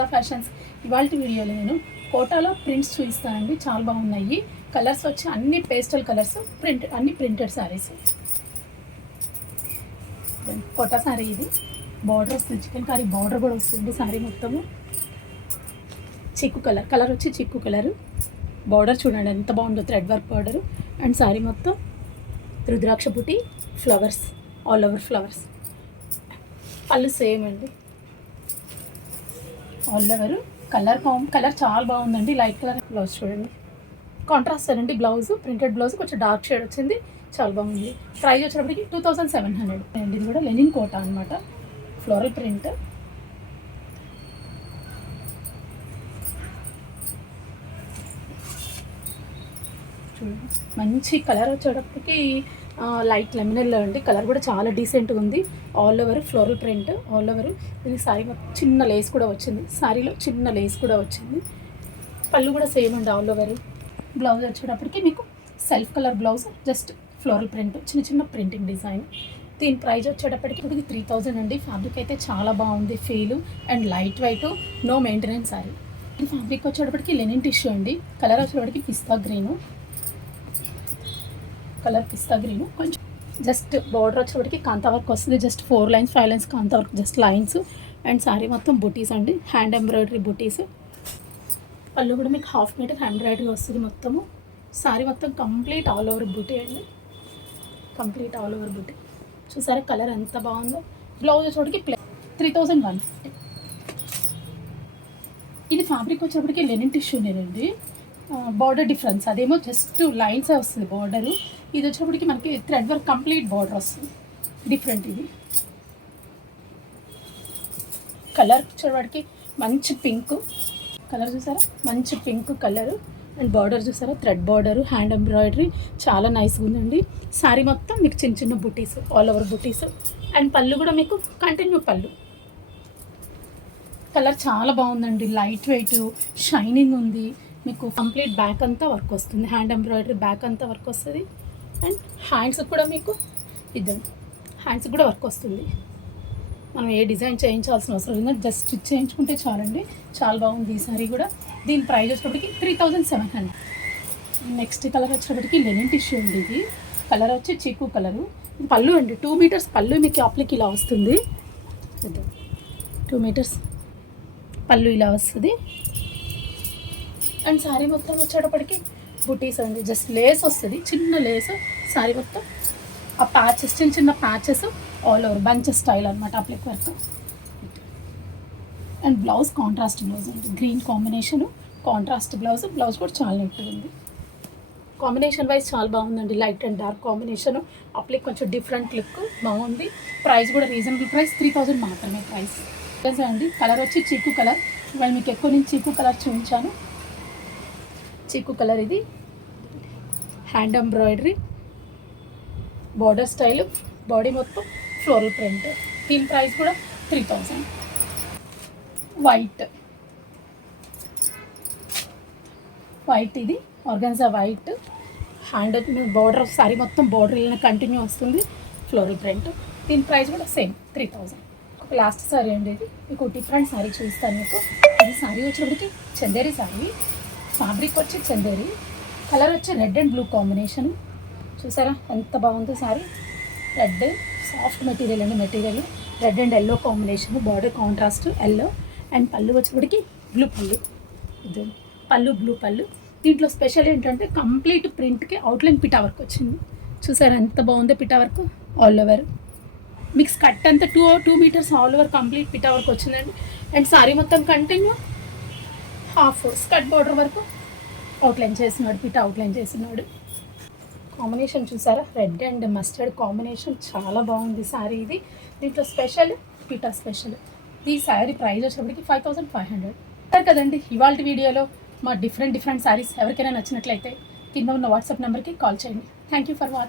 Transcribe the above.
Sudha fashions. ఇవాళ వీడియోలో నేను కోటాలో ప్రింట్స్ చూపిస్తానండి. చాలా బాగున్నాయి. కలర్స్ వచ్చి అన్ని పేస్టల్ కలర్స్, అన్ని ప్రింటెడ్ శారీస్. కోటా శారీ ఇది. బార్డర్ వస్తుంది, చికెన్ కర్రీ బార్డర్ కూడా వస్తుంది శారీ మొత్తము. చిక్కు కలర్ వచ్చి చిక్కు కలరు. బార్డర్ చూడండి ఎంత బాగుందో, thread work border. And sari మొత్తం రుద్రాక్ష పుట్టి ఫ్లవర్స్, ఆల్ ఓవర్ ఫ్లవర్స్. పళ్ళు సేమ్ అండి, ఆల్ ఓవర్ కలర్ చాలా బాగుందండి. Light colour. బ్లౌజ్ చూడండి, కాంట్రాస్ట్ అండి బ్లౌజ్. ప్రింటెడ్ బ్లౌజ్ కొంచెం డార్క్ షేడ్ వచ్చింది, చాలా బాగుంది. ప్రైస్ వచ్చేటప్పటికి 2700 అండి. ఇది కూడా లెనిన్ కోటా అనమాట, ఫ్లోరల్ ప్రింట్. చూడండి మంచి కలర్ వచ్చేటప్పటికి లైట్ లెమనెల్లో అండి. కలర్ కూడా చాలా డీసెంట్గా ఉంది. All over floral print, all over. ఇది శారీ చిన్న లేస్ కూడా వచ్చింది, శారీలో చిన్న లేస్ కూడా వచ్చింది. పళ్ళు కూడా సేమ్ అండి, ఆల్ ఓవర్. బ్లౌజ్ వచ్చేటప్పటికి మీకు self colour blouse, just floral print, చిన్న చిన్న ప్రింటింగ్ డిజైన్. దీని ప్రైస్ వచ్చేటప్పటికి 3000 అండి. ఫ్యాబ్రిక్ అయితే చాలా బాగుంది, feel and light weight, no maintenance sari. ఈ ఫ్యాబ్రిక్ వచ్చేటప్పటికి లెనిన్ టిష్యూ అండి. కలర్ వచ్చేటప్పటికి పిస్తా గ్రీను, కొంచెం జస్ట్ బార్డర్ వచ్చేటప్పటికి కాంతా వర్క్ వస్తుంది. Just 4 lines 5 lines kantha work, just lines. And sari మొత్తం బుటీస్ అండి, హ్యాండ్ ఎంబ్రాయిడరీ బుటీస్. పళ్ళు కూడా మీకు హాఫ్ మీటర్ ఎంబ్రాయిడరీ వస్తుంది మొత్తము. శారీ మొత్తం కంప్లీట్ ఆల్ ఓవర్ బుటీ అండి, కంప్లీట్ ఆల్ ఓవర్ బుటీ. చూసారా కలర్ ఎంత బాగుందో. బ్లౌజ్ వచ్చేటప్పటికి 3150. ఇది ఫ్యాబ్రిక్ వచ్చేటప్పటికి లెనిన్ టిష్యూనేనండి. బార్డర్ డిఫరెన్స్, అదేమో జస్ట్ లైన్సే వస్తుంది బార్డరు. ఇది వచ్చేటప్పటికి మనకి థ్రెడ్ వర్క్ కంప్లీట్ బార్డర్ వస్తుంది, డిఫరెంట్. ఇది కలర్ వచ్చేటప్పటికి మంచి పింక్ కలర్, చూసారా మంచి పింక్ కలరు. అండ్ బార్డర్ చూసారా, థ్రెడ్ బార్డరు, హ్యాండ్ ఎంబ్రాయిడరీ, చాలా నైస్గా ఉందండి. శారీ మొత్తం మీకు చిన్న చిన్న బుటీస్, ఆల్ ఓవర్ బుటీస్. అండ్ పళ్ళు కూడా మీకు కంటిన్యూ పళ్ళు. కలర్ చాలా బాగుందండి, లైట్ వెయిట్, షైనింగ్ ఉంది. మీకు కంప్లీట్ బ్యాక్ అంతా వర్క్ వస్తుంది, హ్యాండ్ ఎంబ్రాయిడరీ బ్యాక్ అంతా వర్క్ వస్తుంది. అండ్ హ్యాండ్స్ కూడా మీకు ఇద్దండి, హ్యాండ్స్ కూడా వర్క్ వస్తుంది. మనం ఏ డిజైన్ చేయించాల్సిన అవసరం లేదు, జస్ట్ స్టిచ్ చేయించుకుంటే చాలండి. చాలా బాగుంది ఈ సారీ కూడా. దీని ప్రైస్ వచ్చేటప్పటికి 3700. నెక్స్ట్ కలర్ వచ్చేటప్పటికి లెనిన్ టిష్యూ అండి. ఇది కలర్ వచ్చి చీకు కలరు. పళ్ళు అండి 2 మీటర్స్ పళ్ళు మీకు అప్లికి ఇలా వస్తుంది. 2 మీటర్స్ పళ్ళు ఇలా వస్తుంది. అండ్ శారీ మొత్తం వచ్చేటప్పటికి బుటీస్ అండి, జస్ట్ లేస్ వస్తుంది, చిన్న లేస్. శారీ మొత్తం ఆ ప్యాచెస్, చిన్న చిన్న patches, all over bunches style అనమాట, applique work. And blouse contrast blouse అండి, green combination, contrast blouse. Blouse కూడా చాలా నీట్గా ఉంది. కాంబినేషన్ వైజ్ చాలా బాగుందండి, light and dark combination. Applique కొంచెం డిఫరెంట్ లుక్ బాగుంది. ప్రైస్ కూడా రీజనబుల్ ప్రైస్, 3000 మాత్రమే ప్రైస్ అండి. కలర్ వచ్చి చీకు కలర్. ఇవాళ మీకు ఎక్కువ నేను చీకు కలర్ చూపించాను. చీకు కలర్. ఇది hand embroidery, border style, body మొత్తం ఫ్లోరల్ ప్రింట్. దీని ప్రైస్ కూడా 3000. వైట్ ఇది organza white. Hand border, sari మొత్తం బార్డర్ ఇలా కంటిన్యూ వస్తుంది, ఫ్లోరల్ ప్రింట్. దీని ప్రైస్ కూడా సేమ్ 3000. ఒక లాస్ట్ శారీ అండి. ఇది మీకు డిఫరెంట్ శారీ చూపిస్తాను మీకు. ఇది శారీ వచ్చేటప్పటికి చందేరి శారీ. ఫ్యాబ్రిక్ వచ్చి చందేరి, కలర్ వచ్చి రెడ్ అండ్ బ్లూ కాంబినేషన్. చూసారా ఎంత బాగుందో శారీ. రెడ్ సాఫ్ట్ మెటీరియల్ అండి, material red and yellow combination. Border contrast yellow. And పళ్ళు వచ్చేప్పటికి బ్లూ పళ్ళు. ఇది పళ్ళు బ్లూ పళ్ళు. దీంట్లో స్పెషల్ ఏంటంటే కంప్లీట్ ప్రింట్కి అవుట్లైన్ పిటా వర్క్ వచ్చింది. చూసారా ఎంత బాగుందో pitta work, all over. Mix cut అంతా 2 metres all over complete pitta work వచ్చిందండి. అండ్ శారీ మొత్తం కంటిన్యూ హాఫ్ స్కర్ట్ బార్డర్ వరకు అవుట్లైన్ చేసినాడు, పిటా అవుట్లైన్ చేసినాడు. కాంబినేషన్ చూసారా, రెడ్ అండ్ మస్టర్డ్ కాంబినేషన్, చాలా బాగుంది శారీ ఇది. దీంట్లో స్పెషల్ పిటా స్పెషల్. ఈ శారీ ప్రైస్ వచ్చేప్పటికి 5500. సరే కదండి, ఇవాళ వీడియోలో మా డిఫరెంట్ శారీస్ ఎవరికైనా నచ్చినట్లయితే కింద ఉన్న వాట్సాప్ నెంబర్కి కాల్ చేయండి. Thank you for watching.